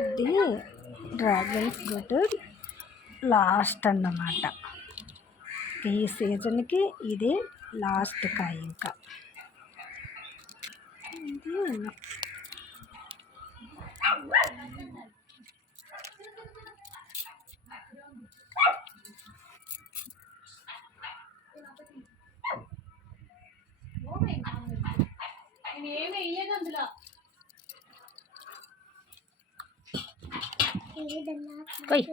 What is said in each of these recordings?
ఇది dragon fruit last అన్నమాట. ఈ సీజన్కి ఇది లాస్ట్ కాయ ఇంకా. ఇది నేను వేయలేదు అందులో. కొయ్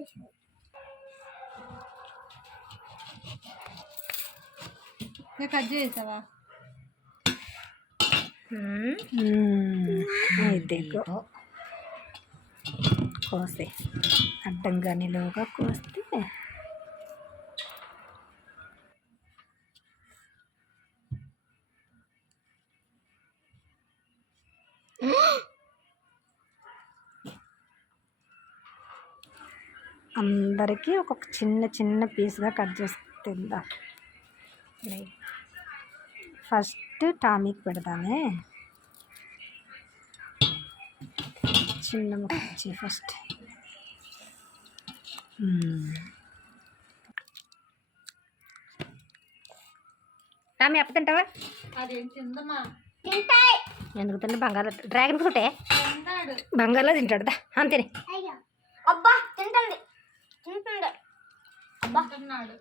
ఇంకా కట్ చేసావా ఇదిగో కోసే అడ్డంగా నిలువుగా కోస్తే అందరికీ ఒక్కొక్క చిన్న చిన్న పీస్గా కట్ చేస్తుందా ఫస్ట్ టామీకి పెడదామే. చిన్న ముక్క ఇచ్చి ఫస్ట్. టామీ అప్ప తింటావా? ఎందుకు తింటే బంగారు డ్రాగన్ ఫ్రూటే? బంగారులో తింటాడు. దా అంతేనే అబ్బా తింటుంది. తిన్నాడు.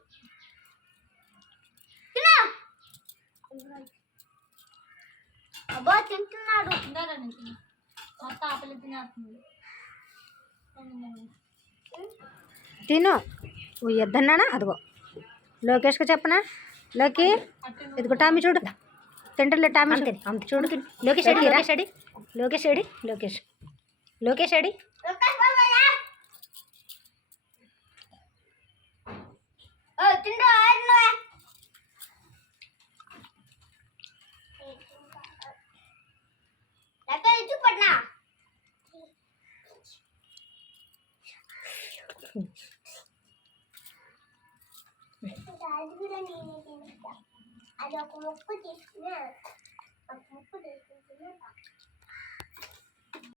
అబ్బా తింటున్నాడు. మొత్తం ఆపలి తినేస్తుంది తిను ఇద్దన్నానా అదిగో. లోకేష్కి చెప్పనా? లోకి ఇదిగో టామీ చూడు. తింటలే టామీ అంతే అంత. చూడు లోకేష్ అడి లోకేష్ అడి లోకేష్ అడి లోకేష్. లోకేష్ అడి అది ఒక ముక్కు తీసుకుని ఒక ముక్కు తీసుకుంటున్నా